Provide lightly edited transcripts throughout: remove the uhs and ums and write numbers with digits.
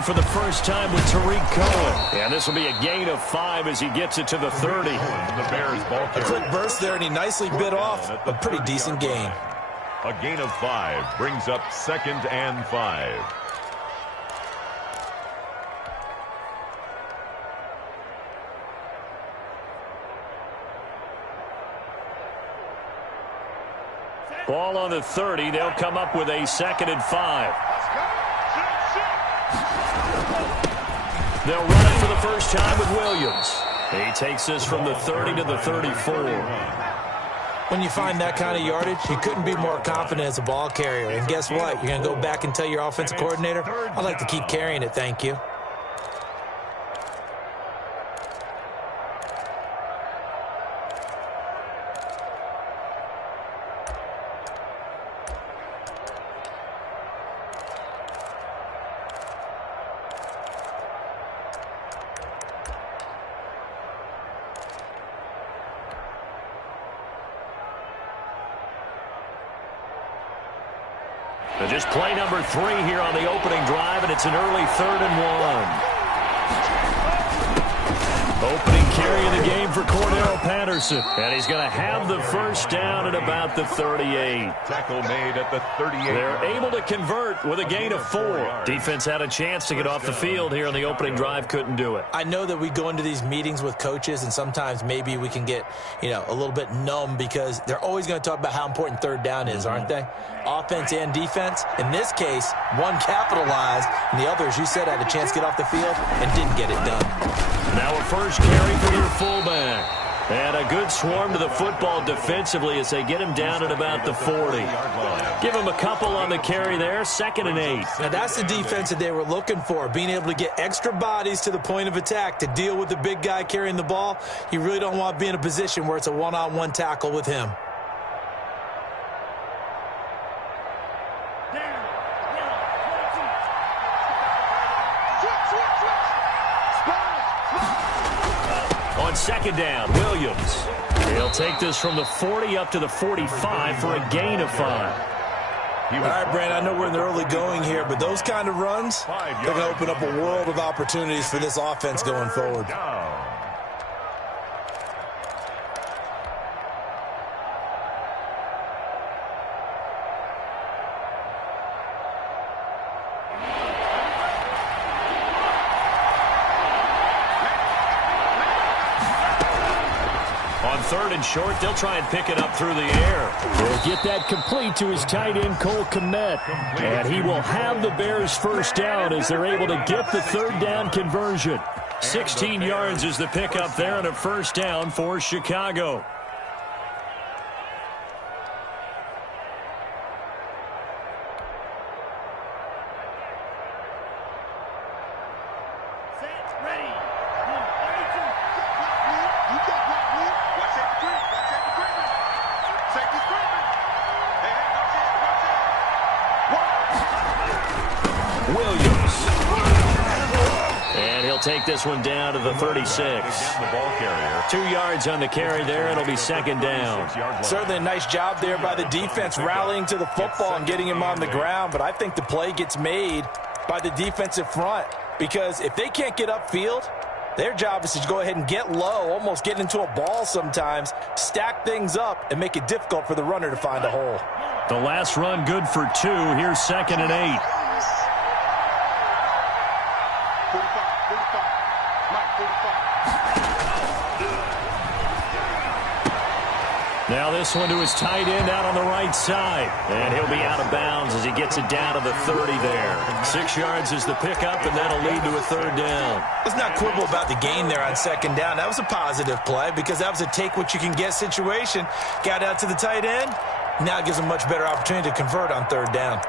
run for the first time with Tariq Cohen. And this will be a gain of 5 as he gets it to the 30. The Bears ball carrier. A quick burst there, and he nicely bit off a pretty decent gain. A gain of 5 brings up 2nd and 5. Ball on the 30. They'll come up with a 2nd and 5. They'll run it for the first time with Williams. He takes this from the 30 to the 34. When you find that kind of yardage, you couldn't be more confident as a ball carrier. And guess what? You're going to go back and tell your offensive coordinator, I'd like to keep carrying it, thank you. Just play number 3 here on the opening drive, and it's an early 3rd and 1. Opening carry of the game for Cordell Patterson. And he's going to have the first down at about the 38. Tackle made at the 38. They're able to convert with a gain of 4. Defense had a chance to get off the field here on the opening drive, couldn't do it. I know that we go into these meetings with coaches, and sometimes maybe we can get, a little bit numb because they're always going to talk about how important 3rd down is, aren't they? Offense and defense. In this case, one capitalized, and the other, as you said, had a chance to get off the field and didn't get it done. Now a first carry for their fullback. And a good swarm to the football defensively as they get him down at about the 40. Give him a couple on the carry there, 2nd and 8. Now that's the defense that they were looking for, being able to get extra bodies to the point of attack to deal with the big guy carrying the ball. You really don't want to be in a position where it's a one-on-one tackle with him. On 2nd down, Williams. He'll take this from the 40 up to the 45 for a gain of 5. All right, Brandon, I know we're in the early going here, but those kind of runs, they're going to open up a world of opportunities for this offense going forward. On 3rd and short, they'll try and pick it up through the air. He'll get that complete to his tight end, Cole Kmet. And he will have the Bears first down as they're able to get the 3rd down conversion. 16 yards is the pickup there and a first down for Chicago. Williams. And he'll take this one down to the 36. 2 yards on the carry there. It'll be 2nd down. Certainly a nice job there by the defense rallying to the football and getting him on the ground. But I think the play gets made by the defensive front because if they can't get upfield, their job is to go ahead and get low, almost get into a ball sometimes, stack things up, and make it difficult for the runner to find a hole. The last run good for 2. Here's 2nd and 8. Now this one to his tight end out on the right side. And he'll be out of bounds as he gets it down to the 30 there. 6 yards is the pickup, and that'll lead to a 3rd down. Let's not quibble about the gain there on 2nd down. That was a positive play because that was a take-what-you-can-get situation. Got out to the tight end. Now it gives him a much better opportunity to convert on 3rd down.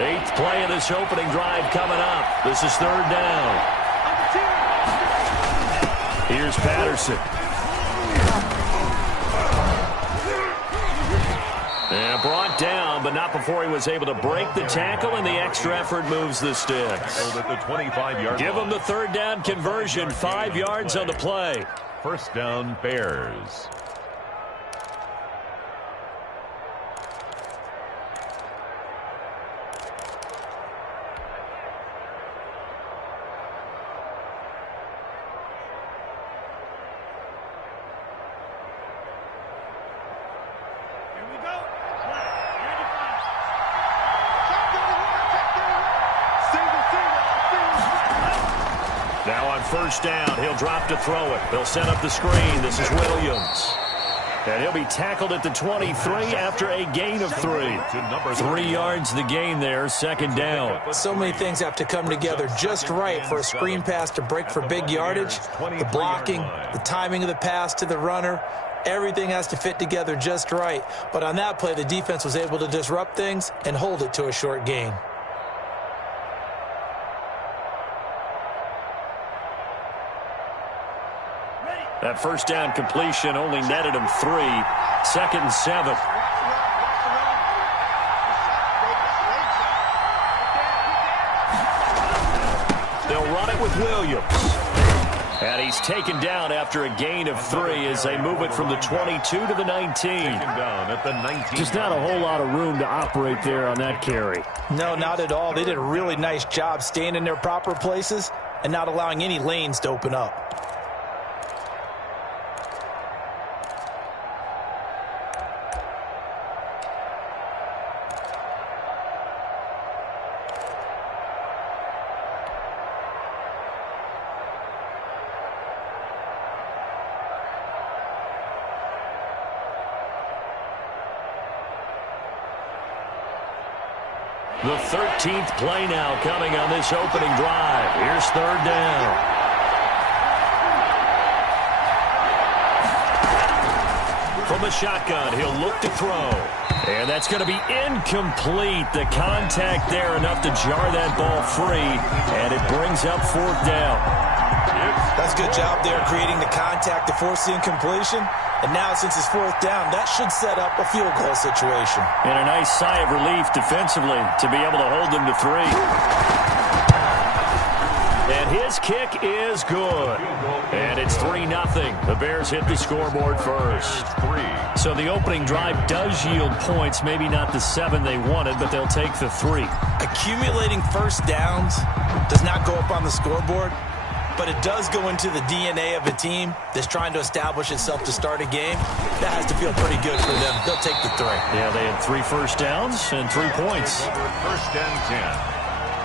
Eighth play of this opening drive coming up. This is 3rd down. Here's Patterson. And brought down, but but not before he was able to break the tackle, and the extra effort moves the sticks. At the 25-yard Give him the third down conversion, 5 yards on the play. First down, Bears. Now on first down, he'll drop to throw it. They'll set up the screen. This is Williams. And he'll be tackled at the 23 after a gain of 3. 3 yards the gain there, second down. So many things have to come together just right for a screen pass to break for big yardage. The blocking, the timing of the pass to the runner, everything has to fit together just right. But on that play, the defense was able to disrupt things and hold it to a short gain. That first down completion only netted him 3. Second and 7. They'll run it with Williams. And he's taken down after a gain of 3 as they move it from the 22 to the 19. Down at the 19. Just not a whole lot of room to operate there on that carry. No, not at all. They did a really nice job staying in their proper places and not allowing any lanes to open up. The 13th play now coming on this opening drive. Here's third down. From the shotgun, he'll look to throw. And that's going to be incomplete. The contact there enough to jar that ball free. And it brings up fourth down. That's a good job there creating the contact to force the incompletion. And now, since it's fourth down, that should set up a field goal situation. And a nice sigh of relief defensively to be able to hold them to 3. And his kick is good. And it's 3-0. The Bears hit the scoreboard first. So the opening drive does yield points. Maybe not the 7 they wanted, but they'll take the 3. Accumulating first downs does not go up on the scoreboard, but it does go into the DNA of a team that's trying to establish itself to start a game. That has to feel pretty good for them. They'll take the 3. Yeah, they had 3 first downs and 3 points. First and 10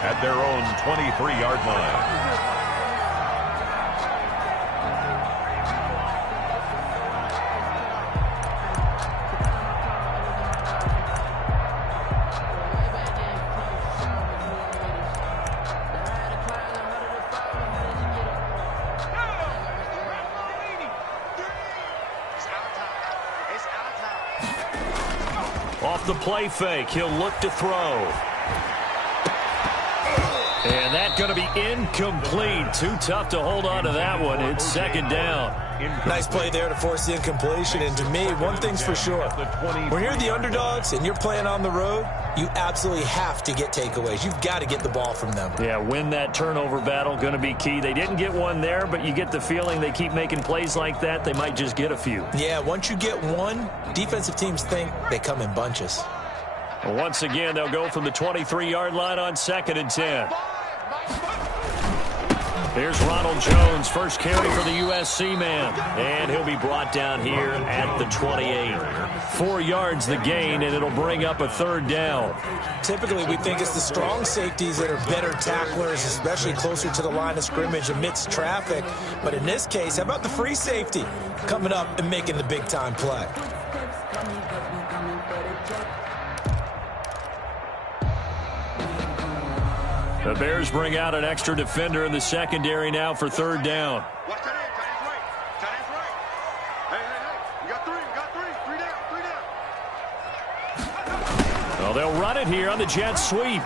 at their own 23-yard line. Off the play fake, he'll look to throw. And that's going to be incomplete. Too tough to hold on to that one. It's second down. Nice play there to force the incompletion. And to me, one thing's for sure. When you're the underdogs and you're playing on the road, you absolutely have to get takeaways. You've got to get the ball from them. Yeah, win that turnover battle, going to be key. They didn't get one there, but you get the feeling they keep making plays like that, they might just get a few. Yeah, once you get one, defensive teams think they come in bunches. And once again, they'll go from the 23-yard line on second and 10. Here's Ronald Jones, first carry for the USC man. And he'll be brought down here at the 28. 4 yards the gain, and it'll bring up a third down. Typically, we think it's the strong safeties that are better tacklers, especially closer to the line of scrimmage amidst traffic. But in this case, how about the free safety coming up and making the big-time play? The Bears bring out an extra defender in the secondary now for third down. Watch that end. Tight end's right. Hey. We got 3. Well, they'll run it here on the jet sweep.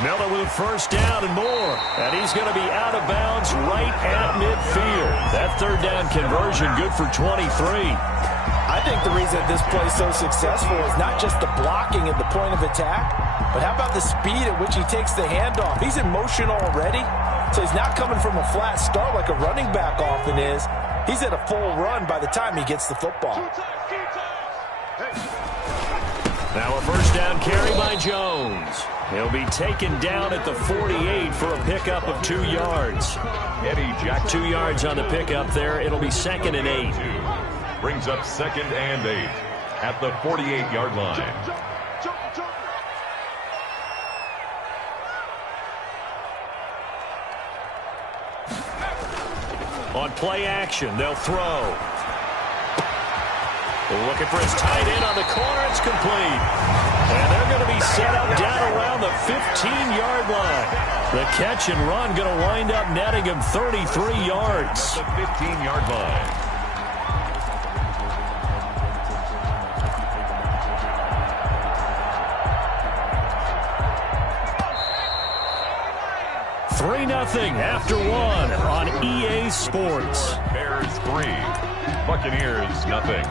Miller with a first down and more. And he's going to be out of bounds right at midfield. That third down conversion good for 23. I think the reason that this play is so successful is not just the blocking at the point of attack, but how about the speed at which he takes the handoff? He's in motion already, so he's not coming from a flat start like a running back often is. He's at a full run by the time he gets the football. Now a first down carry by Jones. He'll be taken down at the 48 for a pickup of 2 yards. Eddie Jack, 2 yards on the pickup there. It'll be 2nd and 8. brings up 2nd and 8 at the 48-yard line. On play action, they'll throw. Looking for his tight end on the corner. It's complete. And they're going to be set up down around the 15-yard line. The catch and run going to wind up netting him 33 yards. The 15-yard line. Three 3-0 after one on EA Sports. Bears 3, Buccaneers nothing.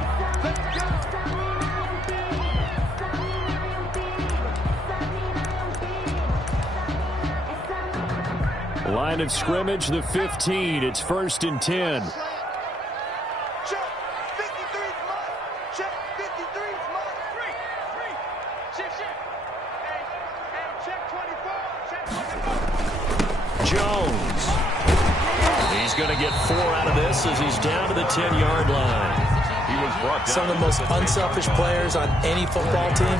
Line of scrimmage, the 15. It's 1st and 10. Jones. He's going to get 4 out of this as he's down to the 10-yard line. He was brought down. Some of the most unselfish players on any football team,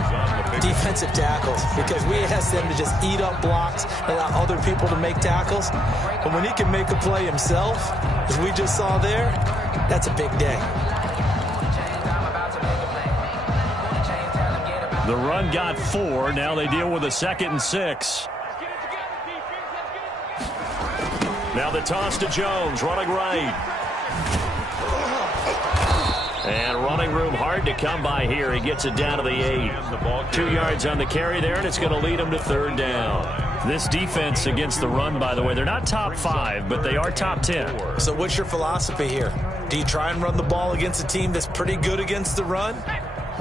defensive tackles, because we ask them to just eat up blocks and allow other people to make tackles. But when he can make a play himself, as we just saw there, that's a big day. The run got 4. Now they deal with a 2nd and 6. Now the toss to Jones, running right. And running room hard to come by here. He gets it down to the 8. 2 yards on the carry there, and it's going to lead him to 3rd down. This defense against the run, by the way, they're not top 5, but they are top 10. So what's your philosophy here? Do you try and run the ball against a team that's pretty good against the run?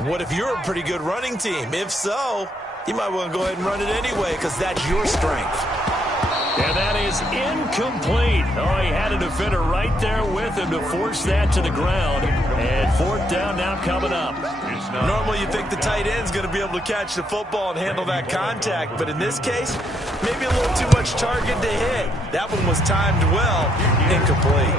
What if you're a pretty good running team? If so, you might want to go ahead and run it anyway because that's your strength. And that is incomplete. Oh, he had a defender right there with him to force that to the ground. And 4th down now coming up. Normally you think the tight end's going to be able to catch the football and handle that contact. But in this case, maybe a little too much target to hit. That one was timed well. Incomplete.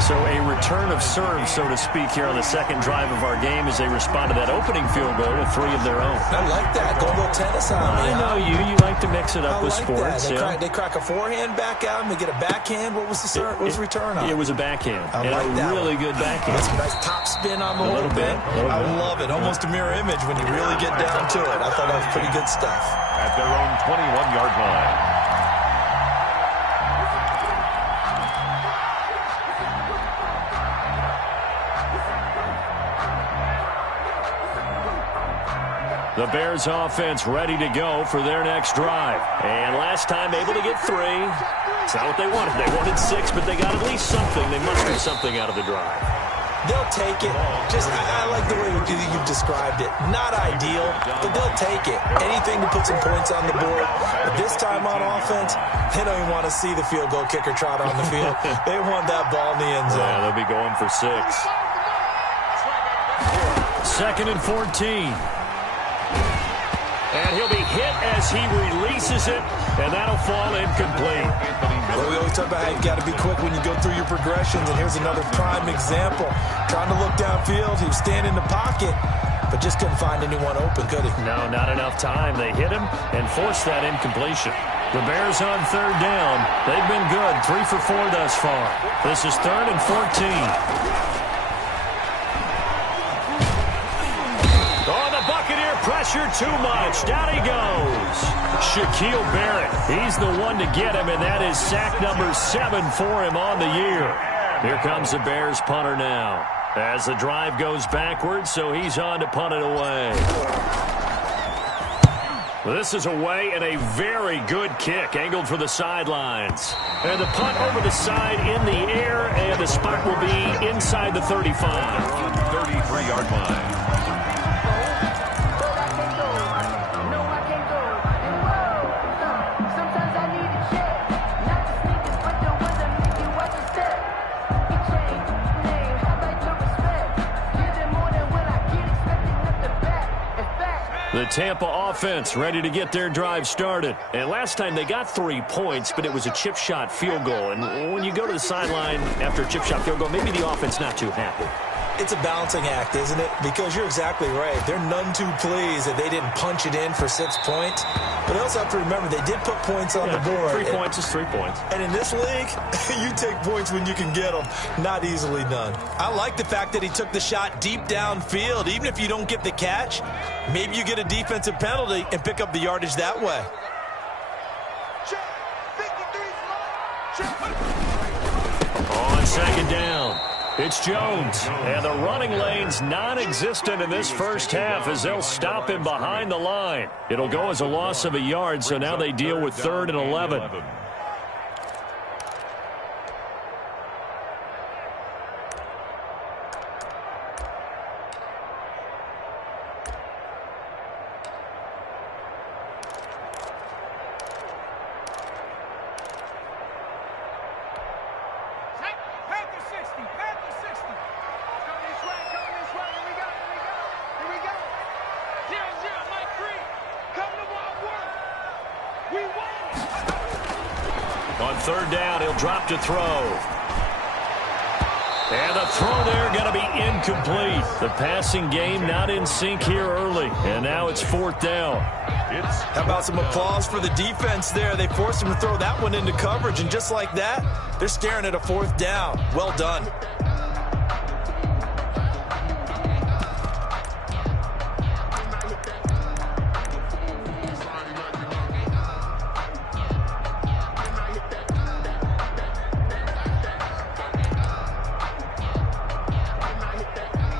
So a return of serve, so to speak, here on the 2nd drive of our game as they respond to that opening field goal with 3 of their own. I like that. Go tennis on me. I know you. You like to mix it up with sports. They crack a forehand back out and they get a backhand. What was the serve? What was the return on? It was a backhand. I like that. Really good backhand. That's a nice top spin on the whole thing. I love it. Almost a mirror image when you really get down to it. I thought that was pretty good stuff. At their own 21-yard line. The Bears offense ready to go for their next drive. And last time able to get 3. It's not what they wanted. They wanted 6, but they got at least something. They mustered something out of the drive. They'll take it. I like the way you've described it. Not ideal, but they'll take it. Anything to put some points on the board. But this time on offense, they don't even want to see the field goal kicker trot on the field. They want that ball in the end zone. Yeah, they'll be going for 6. 2nd and 14. And he'll be hit as he releases it, and that'll fall incomplete. Well, we always talk about how you've got to be quick when you go through your progressions, and here's another prime example. Trying to look downfield, he was standing in the pocket, but just couldn't find anyone open, could he? No, not enough time. They hit him and forced that incompletion. The Bears on 3rd down. They've been good, 3 for 4 thus far. This is 3rd and 14. Buccaneer pressure too much. Down he goes. Shaquille Barrett. He's the one to get him, and that is sack number 7 for him on the year. Here comes the Bears punter now. As the drive goes backwards, so he's on to punt it away. Well, this is away and a very good kick, angled for the sidelines. And the punt over the side in the air, and the spot will be inside the 35. 33-yard 23-yard line. The Tampa offense ready to get their drive started. And last time they got 3 points, but it was a chip shot field goal. And when you go to the sideline after a chip shot field goal, maybe the offense not too happy. It's a balancing act, isn't it? Because you're exactly right. They're none too pleased that they didn't punch it in for 6 points. But they also have to remember they did put points on the board. 3 points is 3 points. And in this league, you take points when you can get them. Not easily done. I like the fact that he took the shot deep downfield. Even if you don't get the catch, maybe you get a defensive penalty and pick up the yardage that way. On second down, it's Jones. And the running lane's non-existent in this first half as they'll stop him behind the line. It'll go as a loss of a yard, so now they deal with 3rd and 11. On 3rd down, he'll drop to throw. And the throw there going to be incomplete. The passing game not in sync here early. And now it's 4th down. How about some applause for the defense there? They forced him to throw that one into coverage, and just like that, they're staring at a 4th down. Well done.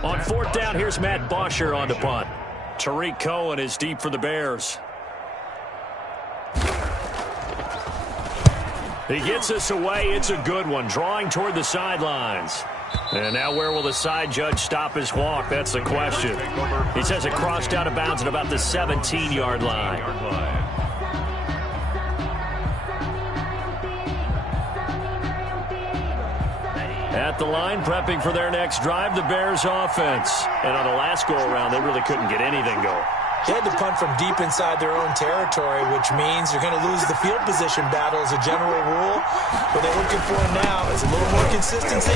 On 4th down, here's Matt Bosher on the punt. Tariq Cohen is deep for the Bears. He gets us away. It's a good one, drawing toward the sidelines. And now where will the side judge stop his walk? That's the question. He says it crossed out of bounds at about the 17-yard line. At the line, prepping for their next drive, the Bears offense. And on the last go-around, they really couldn't get anything going. They had to punt from deep inside their own territory, which means you're going to lose the field position battle as a general rule. What they're looking for now is a little more consistency,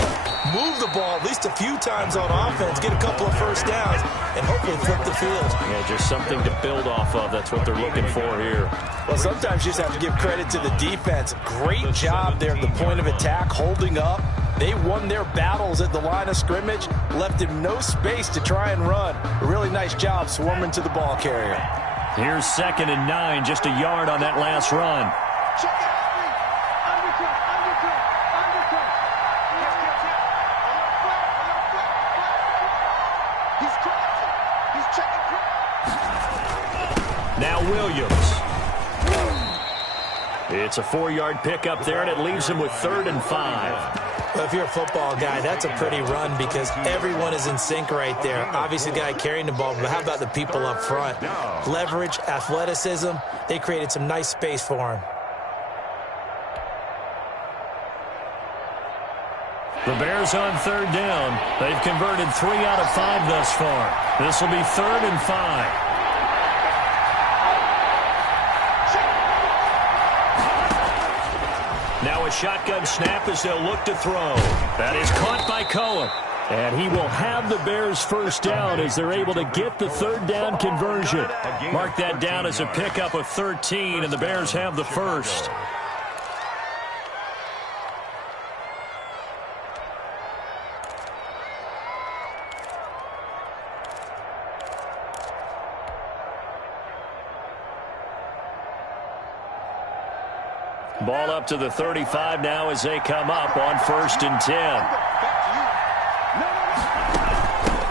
move the ball at least a few times on offense, get a couple of first downs, and hopefully flip the field. Yeah, just something to build off of. That's what they're looking for here. Well, sometimes you just have to give credit to the defense. Great job there at the point of attack, holding up. They won their battles at the line of scrimmage, left him no space to try and run. A really nice job swarming to the ball carrier. Here's 2nd and 9, just a yard on that last run. Now Williams. It's a 4-yard pickup there, and it leaves him with 3rd and 5. Well, if you're a football guy, that's a pretty run because everyone is in sync right there. Obviously, the guy carrying the ball, but how about the people up front? Leverage, athleticism, they created some nice space for him. The Bears on 3rd down. They've converted 3 out of 5 thus far. This will be 3rd and 5. Now a shotgun snap as they'll look to throw. That is caught by Cohen. And he will have the Bears first down as they're able to get the 3rd down conversion. Mark that down as a pickup of 13, and the Bears have the first. Ball up to the 35 now as they come up on 1st and 10.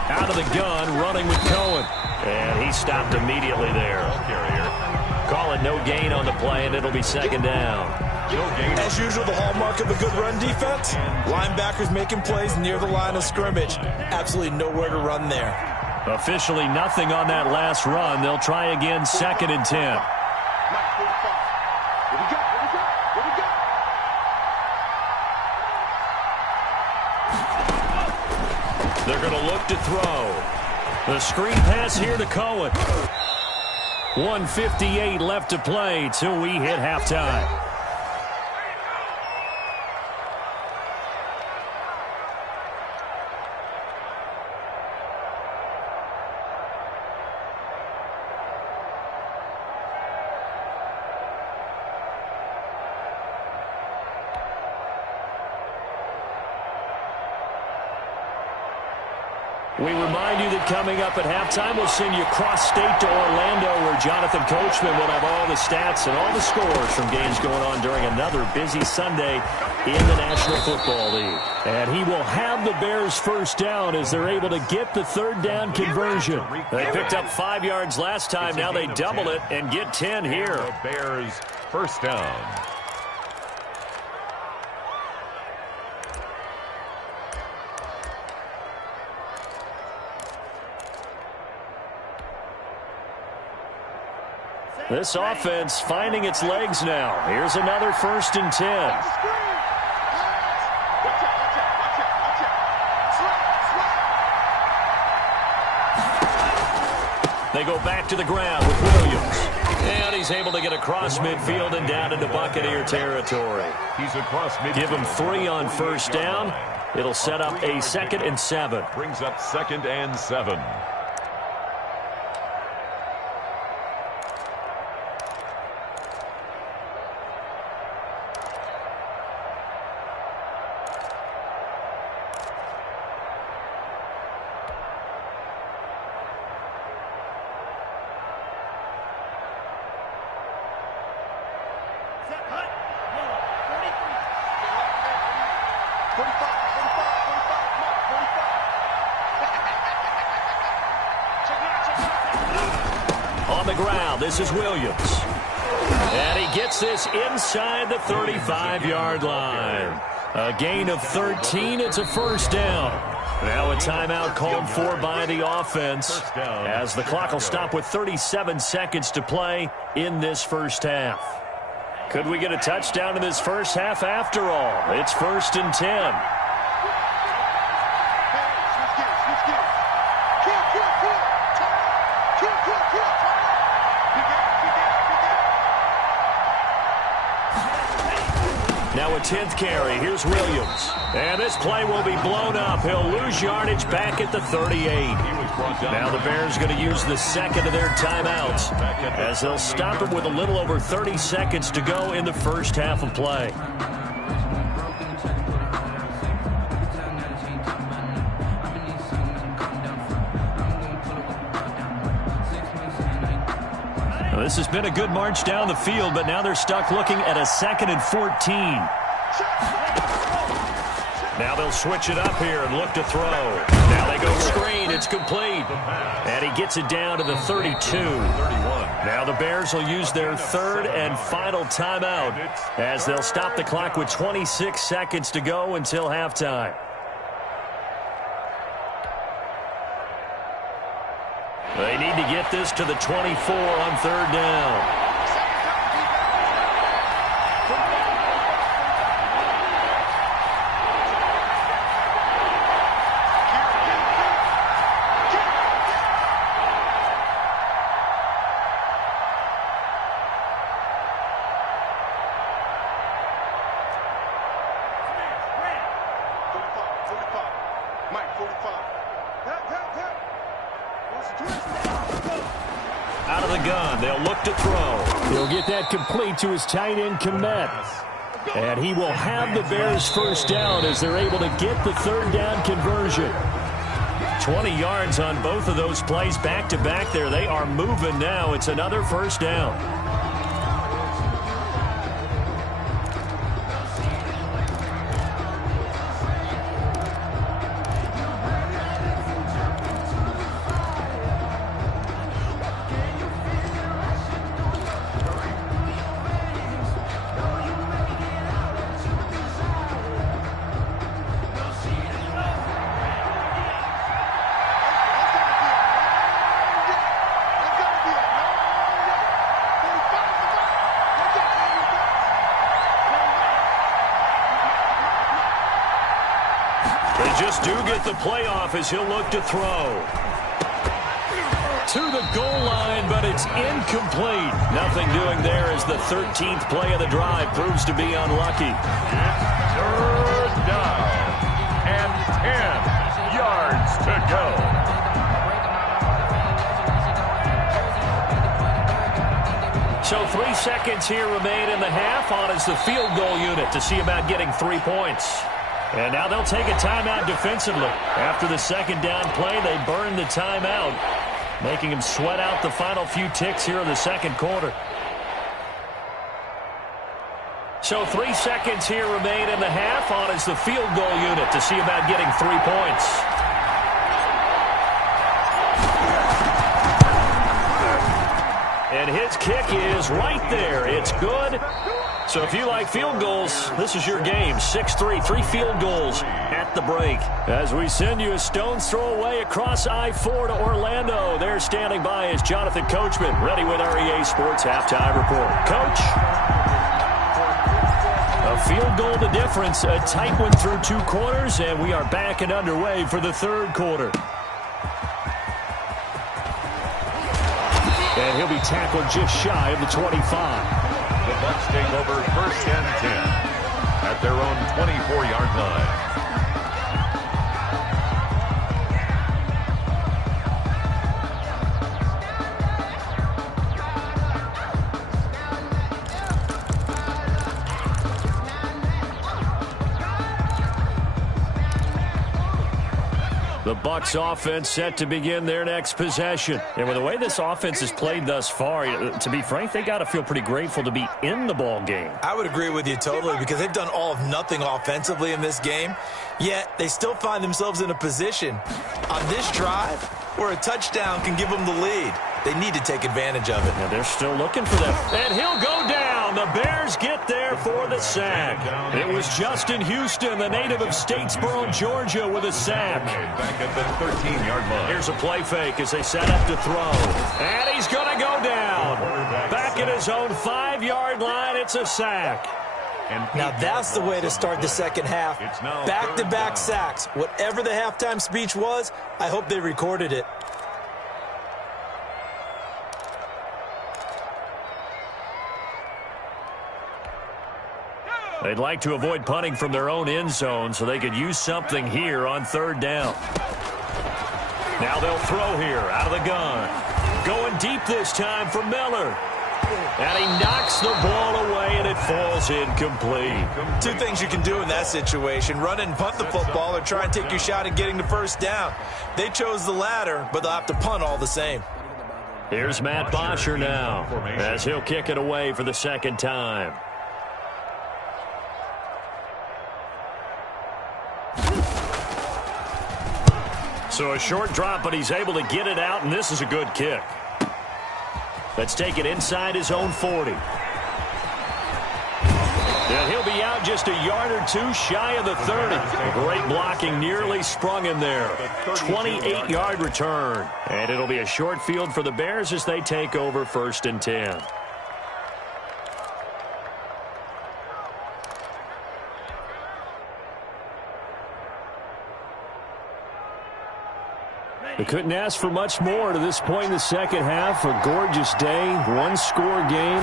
Out of the gun, running with Cohen. And he stopped immediately there. call it no gain on the play, and it'll be second down. As usual, the hallmark of a good run defense, linebackers making plays near the line of scrimmage. Absolutely nowhere to run there. Officially nothing on that last run. They'll try again, 2nd and 10. They're going to look to throw. The screen pass here to Cohen. 1:58 left to play till we hit halftime. We remind you that coming up at halftime, we'll send you cross-state to Orlando, where Jonathan Coachman will have all the stats and all the scores from games going on during another busy Sunday in the National Football League. And he will have the Bears first down as they're able to get the third down conversion. They picked up 5 yards last time. Now they double it and get 10 here. The Bears first down. This offense finding its legs now. Here's another 1st and 10. They go back to the ground with Williams. And he's able to get across midfield and down into Buccaneer territory. He's across midfield. Give him 3 on first down. It'll set up a 2nd and 7. Brings up 2nd and 7. On the ground, this is Williams. And he gets this inside the 35-yard line. A gain of 13. It's a first down. Now a timeout called for by the offense, as the clock will stop with 37 seconds to play in this first half. Could we get a touchdown in this first half after all? It's 1st and 10. Now a 10th carry. Here's Williams. And this play will be blown up. He'll lose yardage back at the 38. Now the Bears going to use the 2nd of their timeouts, as they'll stop it with a little over 30 seconds to go in the first half of play. This has been a good march down the field, but now they're stuck looking at a 2nd and 14. Now they'll switch it up here and look to throw. Now they go screen. It's complete. And he gets it down to the 32. Now the Bears will use their 3rd and final timeout, as they'll stop the clock with 26 seconds to go until halftime. They need to get this to the 24 on 3rd down. Out of the gun, they'll look to throw. He'll get that complete to his tight end, Komet. And he will have the Bears first down as they're able to get the 3rd down conversion. 20 yards on both of those plays back-to-back there. They are moving now. It's another first down. They just do get the playoff as he'll look to throw. To the goal line, but it's incomplete. Nothing doing there as the 13th play of the drive proves to be unlucky. It's third down and 10 yards to go. So 3 seconds here remain in the half. On is the field goal unit to see about getting 3 points. And now they'll take a timeout defensively. After the second down play, they burn the timeout, making him sweat out the final few ticks here in the second quarter. So 3 seconds here remain in the half. On is the field goal unit to see about getting 3 points. And his kick is right there. It's good. So if you like field goals, this is your game. 6-3, 3 field goals at the break. As we send you a stone's throw away across I-4 to Orlando. There standing by is Jonathan Coachman, ready with our EA Sports Halftime Report. Coach? A field goal the difference. A tight one through 2 quarters, and we are back and underway for the third quarter. And he'll be tackled just shy of the 25. The Bucs take over first and 10 at their own 24-yard line. The Bucs offense set to begin their next possession. And with the way this offense has played thus far, to be frank, they got to feel pretty grateful to be in the ball game. I would agree with you totally because they've done all of nothing offensively in this game, yet they still find themselves in a position on this drive where a touchdown can give them the lead. They need to take advantage of it. And they're still looking for that. And he'll go down. The Bears get there for the sack. It was Justin Houston, the native of Statesboro, Georgia, with a sack. Back at the 13-yard line. Here's a play fake as they set up to throw. And he's going to go down. Back at his own 5-yard line, it's a sack. Now that's the way to start the second half. Back-to-back sacks. Whatever the halftime speech was, I hope they recorded it. They'd like to avoid punting from their own end zone so they could use something here on third down. Now they'll throw here out of the gun. Going deep this time for Miller. And he knocks the ball away, and it falls incomplete. 2 things you can do in that situation: run and punt the football, or try and take your shot at getting the first down. They chose the latter, but they'll have to punt all the same. Here's Matt Bosher now as he'll kick it away for the second time. So a short drop, but he's able to get it out, and this is a good kick. Let's take it inside his own 40. And he'll be out just a yard or 2 shy of the 30. Great blocking, nearly sprung him there. 28-yard return. And it'll be a short field for the Bears as they take over first and 10. They couldn't ask for much more to this point in the second half. A gorgeous day, 1-score game.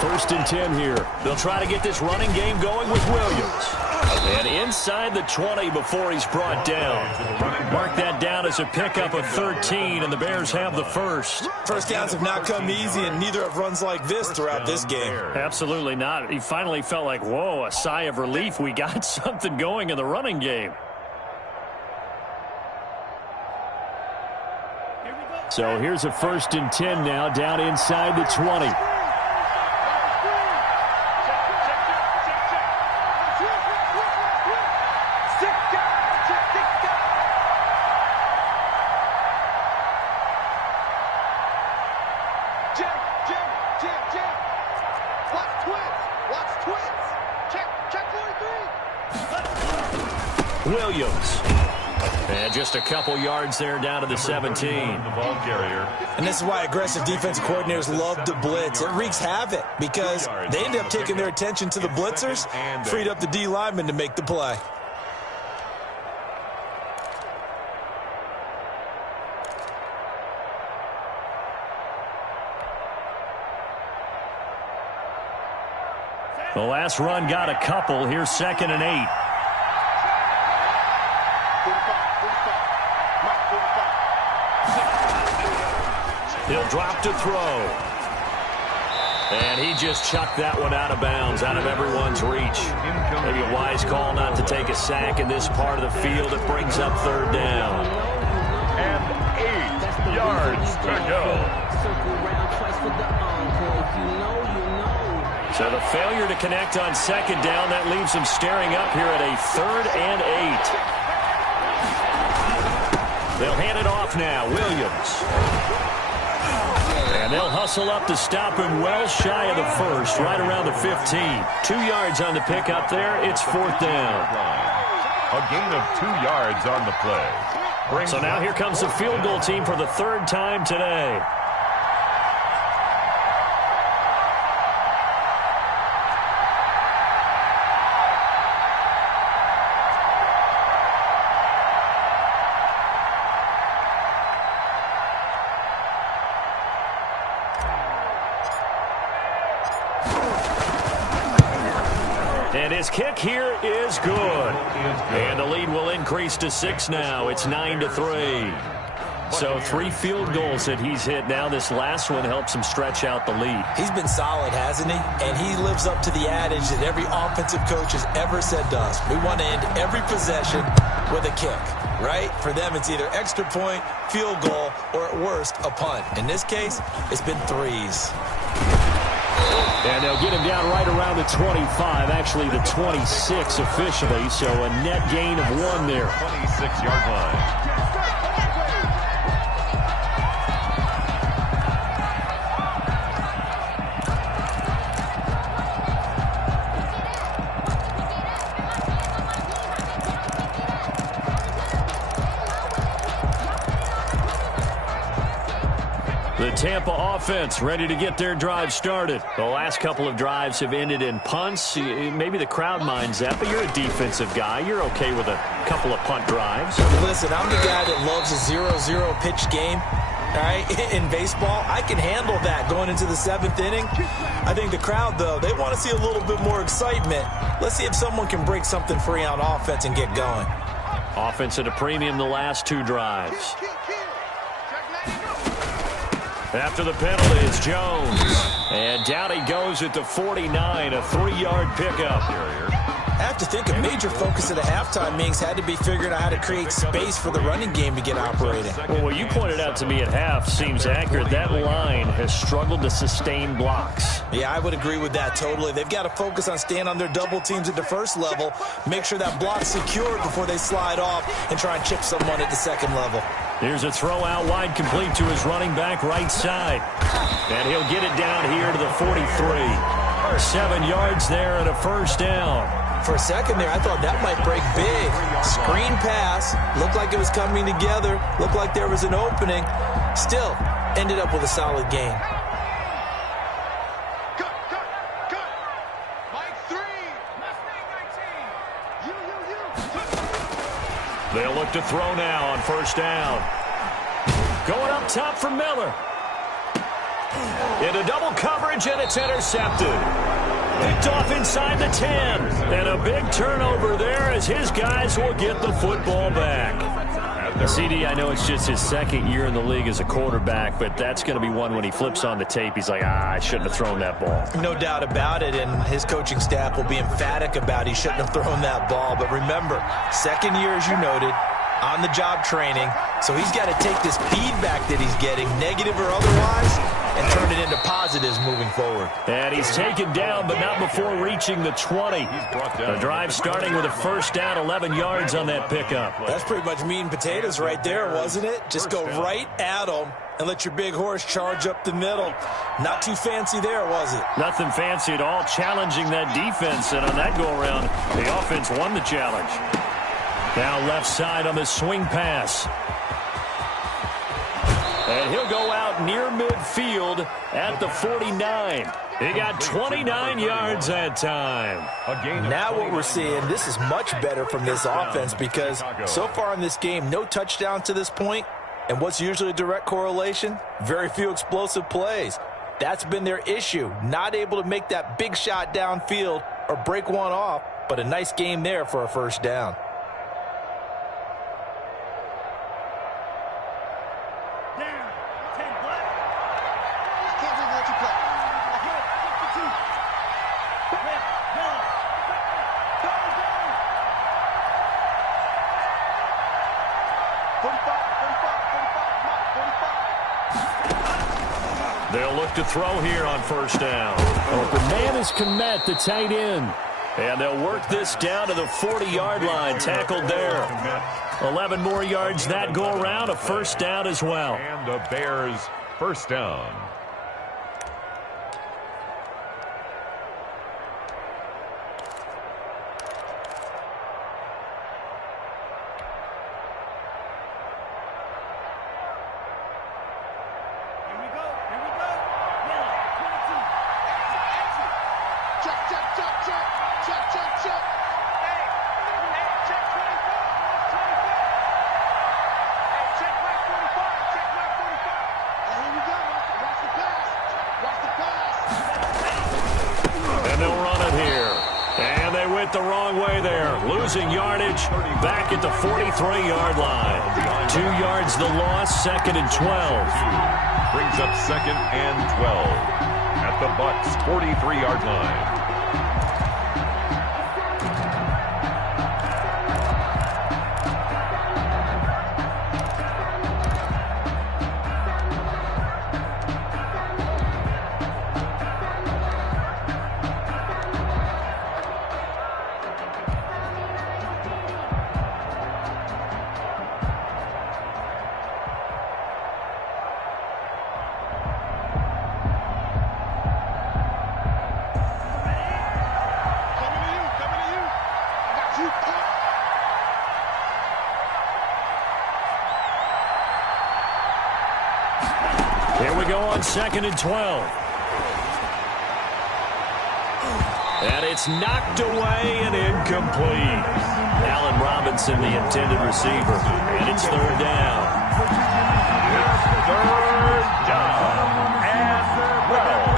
First and 10 here. They'll try to get this running game going with Williams. And inside the 20 before he's brought down. Mark that down as a pickup of 13, and the Bears have the first. First downs have not come easy, and neither have runs like this throughout this game. Absolutely not. He finally felt like, whoa, a sigh of relief. We got something going in the running game. So here's a first and 10 now, down inside the 20. Williams. And just a couple yards there down to the 17. The ball carrier. And this is why aggressive defensive coordinators love to blitz. It wreaks havoc because they end up taking their attention to the blitzers, freed up the D lineman to make the play. The last run got a couple. Here's 2nd and 8. He'll drop to throw. And he just chucked that one out of bounds, out of everyone's reach. Maybe a wise call not to take a sack in this part of the field. It brings up 3rd down. And 8 yards to go. So the failure to connect on 2nd down, that leaves him staring up here at a 3rd and 8. They'll hand it off now. Williams. And they'll hustle up to stop him well shy of the 1st, right around the 15. 2 yards on the pickup there. It's 4th down. A gain of 2 yards on the play. So now here comes the field goal team for the 3rd time today. And his kick here is good. And the lead will increase to 6 now. It's 9-3. So 3 field goals that he's hit now. This last one helps him stretch out the lead. He's been solid, hasn't he? And he lives up to the adage that every offensive coach has ever said to us. We want to end every possession with a kick, right? For them, it's either extra point, field goal, or at worst, a punt. In this case, it's been 3s. And they'll get him down right around the 25, actually the 26 officially, so a net gain of 1 there. 26-yard line. The Tampa offense ready to get their drive started. The last couple of drives have ended in punts. Maybe the crowd minds that, but you're a defensive guy. You're okay with a couple of punt drives. Listen, I'm the guy that loves a 0-0 pitch game. All right, in baseball, I can handle that going into the 7th inning. I think the crowd, though, they want to see a little bit more excitement. Let's see if someone can break something free on offense and get going. Offense at a premium the last 2 drives. After the penalty, it's Jones. And down he goes at the 49, a 3-yard pickup. I have to think a major focus at the halftime, Minks, had to be figuring out how to create space for the running game to get operating. Well, what you pointed out to me at half seems accurate. That line has struggled to sustain blocks. Yeah, I would agree with that totally. They've got to focus on staying on their double teams at the 1st level, make sure that block's secured before they slide off and try and chip someone at the 2nd level. Here's a throw out wide complete to his running back right side. And he'll get it down here to the 43. 7 yards there and a 1st down. For a second there, I thought that might break big. Screen pass. Looked like it was coming together. Looked like there was an opening. Still, ended up with a solid gain. Cut. Mike 3. They'll look to throw now on 1st down. Going up top for Miller. Into double coverage, and it's intercepted. Picked off inside the 10. And a big turnover there as his guys will get the football back. CD, I know it's just his 2nd year in the league as a quarterback, but that's going to be one when he flips on the tape. He's like, I shouldn't have thrown that ball. No doubt about it, and his coaching staff will be emphatic about he shouldn't have thrown that ball. But remember, 2nd year, as you noted, on-the-job training. So he's got to take this feedback that he's getting, negative or otherwise, and turn it into positives moving forward. And he's taken down, but not before reaching the 20. The drive starting with a 1st down, 11 yards on that pickup. That's pretty much meat and potatoes right there, wasn't it? Just go right at him and let your big horse charge up the middle. Not too fancy there, was it? Nothing fancy at all, challenging that defense. And on that go-around, the offense won the challenge. Now left side on the swing pass. And he'll go out near midfield at the 49. He got 29 yards that time. Now what we're seeing, this is much better from this offense because so far in this game, no touchdown to this point. And what's usually a direct correlation? Very few explosive plays. That's been their issue. Not able to make that big shot downfield or break one off, but a nice game there for a first down. They'll look to throw here on first down. Open man is Kmet, the tight end. And they'll work this down to the 40-yard line, tackled there. 11 more yards that go around, a first down as well. And the Bears first down. The wrong way there, losing yardage back at the 43-yard line. 2 yards the loss, second and 12. Brings up second and 12 at the Bucs' 43-yard line. Here we go on second and 12. And it's knocked away and incomplete. Allen Robinson, the intended receiver. And it's third down. Third down and 12.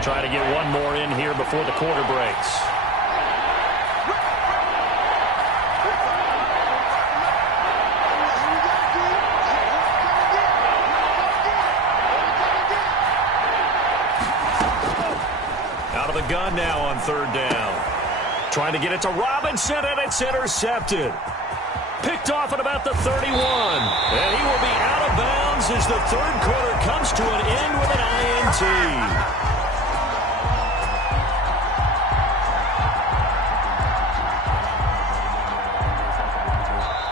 Try to get one more in here before the quarter breaks. Out of the gun now on third down. Trying to get it to Robinson, and it's intercepted. Picked off at about the 31. And he will be out of bounds as the third quarter comes to an end with an INT.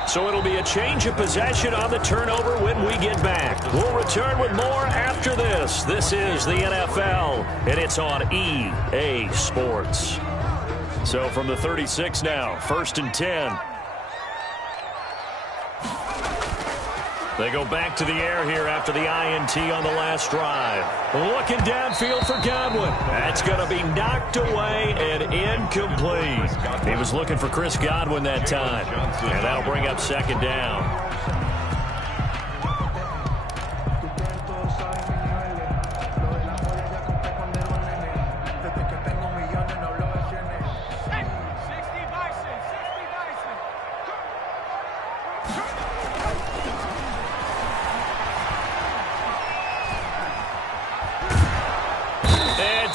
So it'll be a change of possession on the turnover when we get back. We'll return with more after this. This is the NFL, and it's on EA Sports. So from the 36 now, first and 10. They go back to the air here after the INT on the last drive. Looking downfield for Godwin. That's going to be knocked away and incomplete. He was looking for Chris Godwin that time. And that'll bring up second down.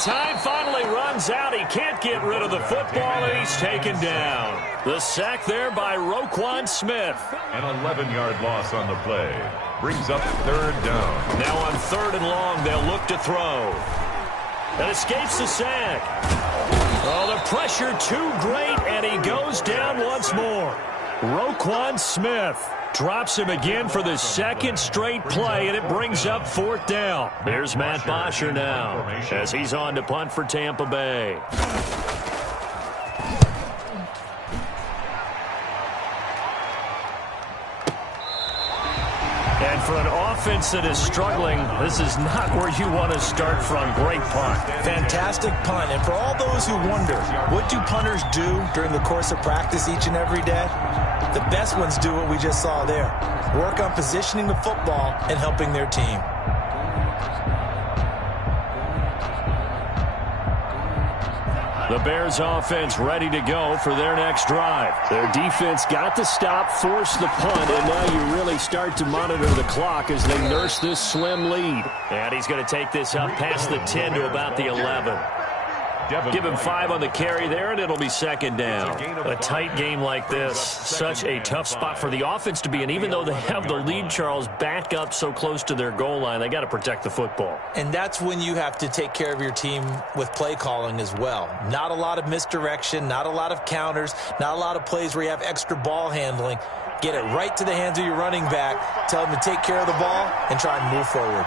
Time finally runs out. He can't get rid of the football, and he's taken down. The sack there by Roquan Smith. An 11-yard loss on the play. Brings up third down. Now on third and long, they'll look to throw. And escapes the sack. Oh, the pressure too great, and he goes down once more. Roquan Smith drops him again for the second straight play, and it brings up fourth down. There's Matt Bosher now as he's on to punt for Tampa Bay. And for an offense that is struggling, this is not where you want to start from. Great punt. Fantastic punt. And for all those who wonder, what do punters do during the course of practice each and every day? The best ones do what we just saw there. Work on positioning the football and helping their team. The Bears offense ready to go for their next drive. Their defense got the stop, forced the punt, and now you really start to monitor the clock as they nurse this slim lead. And he's going to take this up past the 10 to about the 11. Give him 5 on the carry there, and it'll be second down. A tight game like this, such a tough spot for the offense to be in. Even though they have the lead, Charles, back up so close to their goal line, they got to protect the football. And that's when you have to take care of your team with play calling as well. Not a lot of misdirection, not a lot of counters, not a lot of plays where you have extra ball handling. Get it right to the hands of your running back, tell him to take care of the ball, and try and move forward.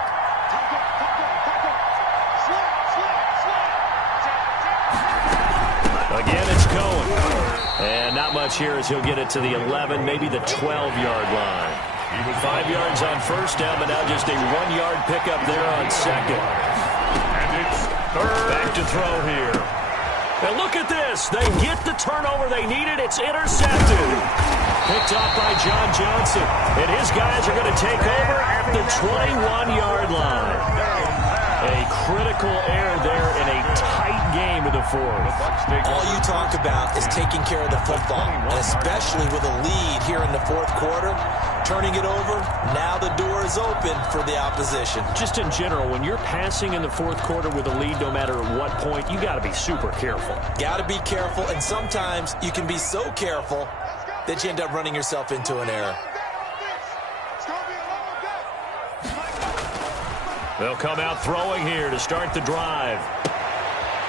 Again, it's going. And not much here as he'll get it to the 11, maybe the 12-yard line. 5 yards on first down, but now just a 1-yard pickup there on second. And it's third. Back to throw here. And look at this. They get the turnover they needed. It's intercepted. Picked off by John Johnson. And his guys are going to take over at the 21-yard line. A critical error there in a tight game of the fourth. All you talk about is taking care of the football, and especially with a lead here in the fourth quarter, turning it over, now the door is open for the opposition. Just in general, when you're passing in the fourth quarter with a lead, no matter at what point, you got to be super careful. Got to be careful, and sometimes you can be so careful that you end up running yourself into an error. They'll come out throwing here to start the drive.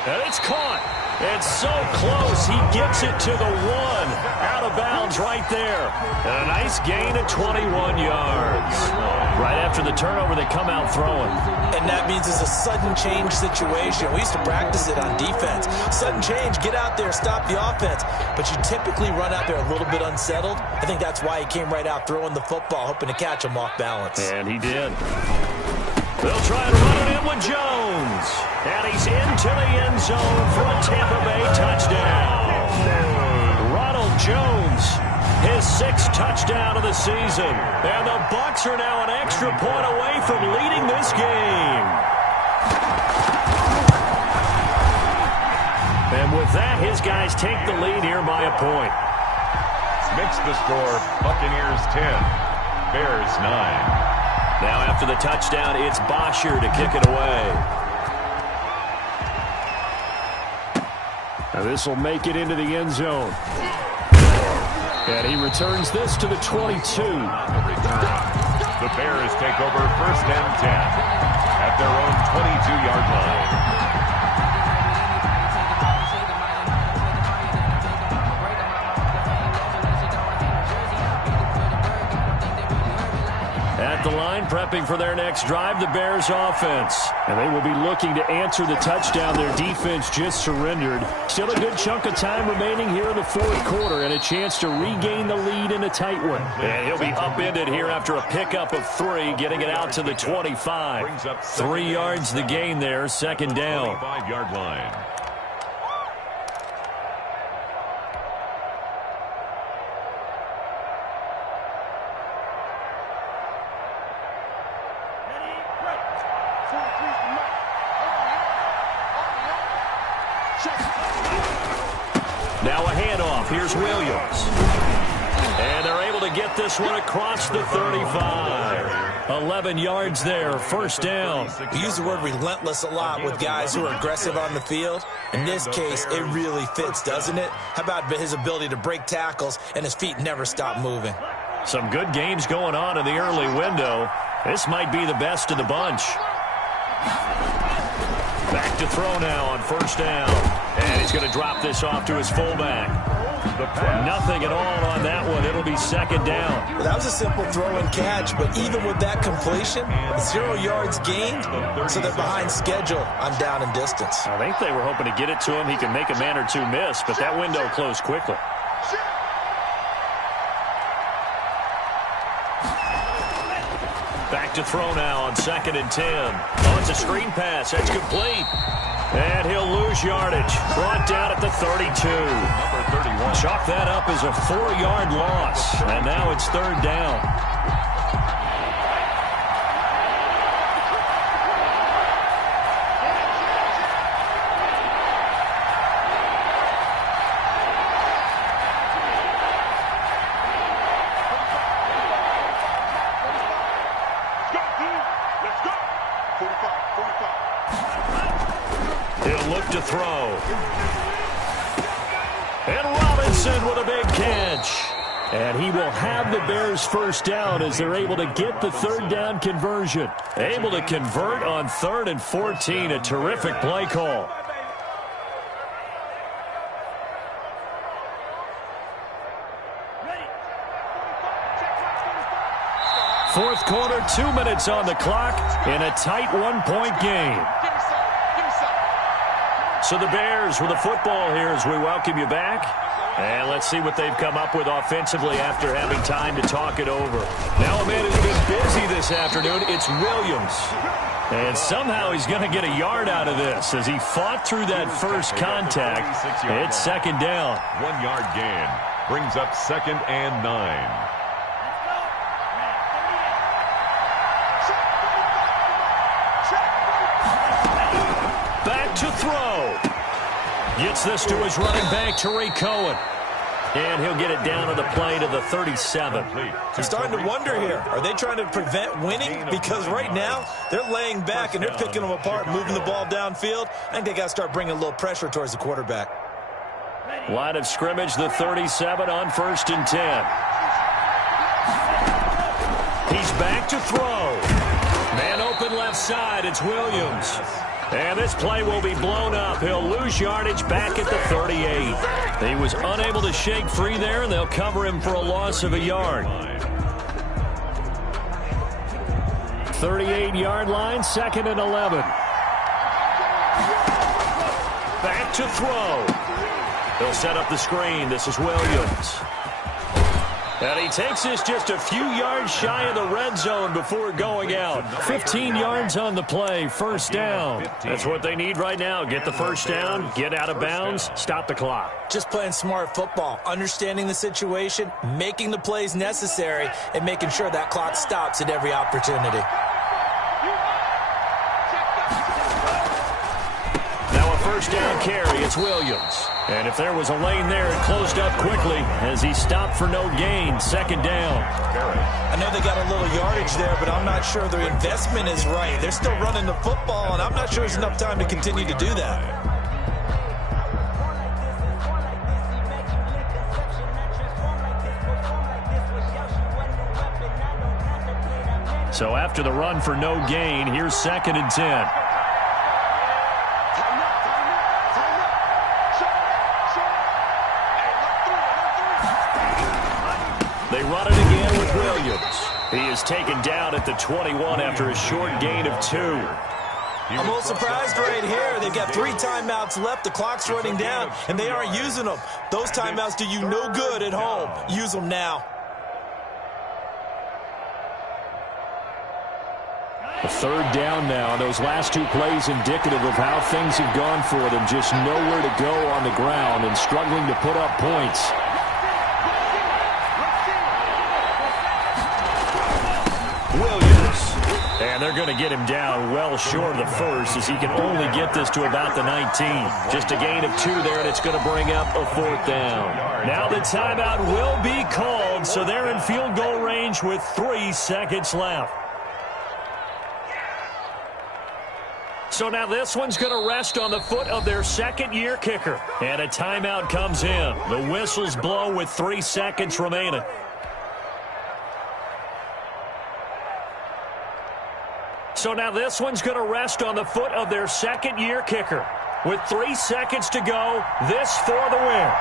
And it's caught. It's so close. He gets it to the 1. Out of bounds right there. And a nice gain of 21 yards. Right after the turnover, they come out throwing. And that means it's a sudden change situation. We used to practice it on defense. Sudden change, get out there, stop the offense. But you typically run out there a little bit unsettled. I think that's why he came right out throwing the football, hoping to catch him off balance. And he did. They'll try to run it in with Jones. And he's into the end zone for a Tampa Bay touchdown. Ronald Jones, his 6th touchdown of the season. And the Bucs are now an extra point away from leading this game. And with that, his guys take the lead here by a point. Makes the score Buccaneers 10, Bears 9. Now after the touchdown, it's Bosher to kick it away. Now this will make it into the end zone. And he returns this to the 22. The Bears take over 1st and 10 at their own 22-yard line. At the line, prepping for their next drive, the Bears offense. And they will be looking to answer the touchdown their defense just surrendered. Still a good chunk of time remaining here in the fourth quarter and a chance to regain the lead in a tight one. And he'll be upended here after a pickup of 3, getting it out to the 25. 3 yards the gain there, second down. 25-yard line. Now a handoff. Here's Williams. And they're able to get this one across the 35. 11 yards there, first down. We use the word relentless a lot with guys who are aggressive on the field. In this case, it really fits, doesn't it? How about his ability to break tackles and his feet never stop moving? Some good games going on in the early window. This might be the best of the bunch. Back to throw now on first down. And he's going to drop this off to his fullback. Nothing at all on that one. It'll be second down. Well, that was a simple throw and catch, but even with that completion, 0 yards gained, so they're behind schedule on down and distance. I think they were hoping to get it to him. He can make a man or two miss, but that window closed quickly. Back to throw now on 2nd and 10. Oh, it's a screen pass. That's complete. And he'll lose yardage. Brought down at the 32. Number 31. Chalk that up as a 4-yard loss. And now it's 3rd down. He'll look to throw. And Robinson with a big catch. And he will have the Bears first down as they're able to get the 3rd down conversion. Able to convert on 3rd and 14. A terrific play call. Fourth quarter, 2 minutes on the clock in a tight 1-point game. So the Bears with the football here as we welcome you back. And let's see what they've come up with offensively after having time to talk it over. Now a man who's been busy this afternoon, it's Williams. And somehow he's going to get a yard out of this as he fought through that first contact. It's 2nd down. 1-yard gain brings up 2nd and 9. Back to throw. Gets this to his running back, Tariq Cohen. And he'll get it down to the play to the 37. I'm starting to wonder here. Are they trying to prevent winning? Because right now, they're laying back and they're picking them apart, moving the ball downfield. I think they got to start bringing a little pressure towards the quarterback. Line of scrimmage, the 37 on 1st and 10. He's back to throw. Man open left side. It's Williams. And this play will be blown up. He'll lose yardage back at the 38. He was unable to shake free there, and they'll cover him for a loss of a yard. 38-yard line, 2nd and 11. Back to throw. He'll set up the screen. This is Williams. And he takes this just a few yards shy of the red zone before going out. 15 yards on the play, 1st down. That's what they need right now. Get the 1st down, get out of bounds, stop the clock. Just playing smart football, understanding the situation, making the plays necessary, and making sure that clock stops at every opportunity. Now a 1st down carry, it's Williams. And if there was a lane there, it closed up quickly as he stopped for no gain. 2nd down. I know they got a little yardage there, but I'm not sure their investment is right. They're still running the football, and I'm not sure there's enough time to continue to do that. So after the run for no gain, here's 2nd and 10. They run it again with Williams. He is taken down at the 21 after a short gain of 2. I'm a little surprised right here. They've got 3 timeouts left. The clock's running down, and they aren't using them. Those timeouts do you no good at home. Use them now. A 3rd down now. Those last 2 plays indicative of how things have gone for them. Just nowhere to go on the ground and struggling to put up points. And they're going to get him down well short of the 1st as he can only get this to about the 19. Just a gain of 2 there, and it's going to bring up a 4th down. Now the timeout will be called, so they're in field goal range with 3 seconds left. So now this one's going to rest on the foot of their 2nd-year kicker. And a timeout comes in. The whistles blow with 3 seconds remaining. So now this one's going to rest on the foot of their 2nd-year kicker. With 3 seconds to go, this for the win.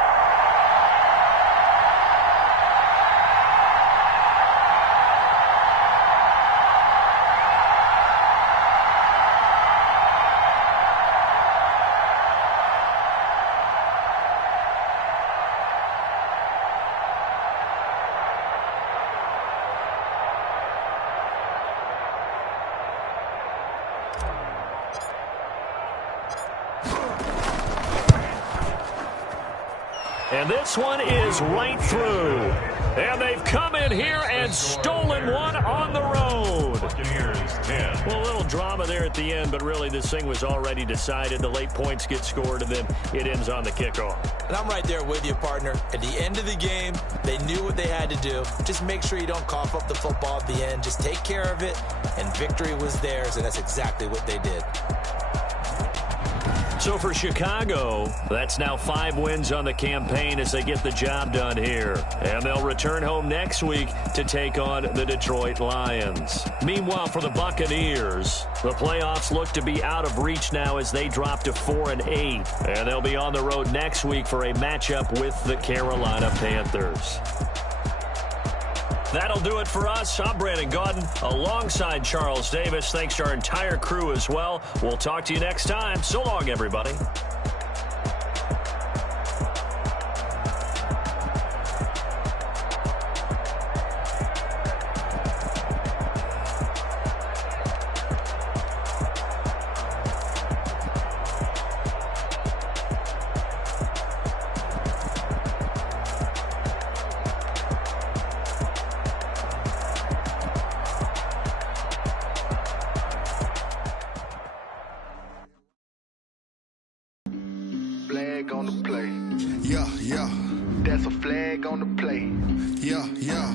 And this one is right through. And they've come in here and stolen one on the road. Well, a little drama there at the end, but really this thing was already decided. The late points get scored, and then it ends on the kickoff. And I'm right there with you, partner. At the end of the game, they knew what they had to do. Just make sure you don't cough up the football at the end. Just take care of it, and victory was theirs, and that's exactly what they did. So for Chicago, that's now 5 wins on the campaign as they get the job done here. And they'll return home next week to take on the Detroit Lions. Meanwhile, for the Buccaneers, the playoffs look to be out of reach now as they drop to 4-8. And they'll be on the road next week for a matchup with the Carolina Panthers. That'll do it for us. I'm Brandon Gaudin alongside Charles Davis. Thanks to our entire crew as well. We'll talk to you next time. So long, everybody. Flag on the play. Yeah, yeah. That's a flag on the play. Yeah, yeah.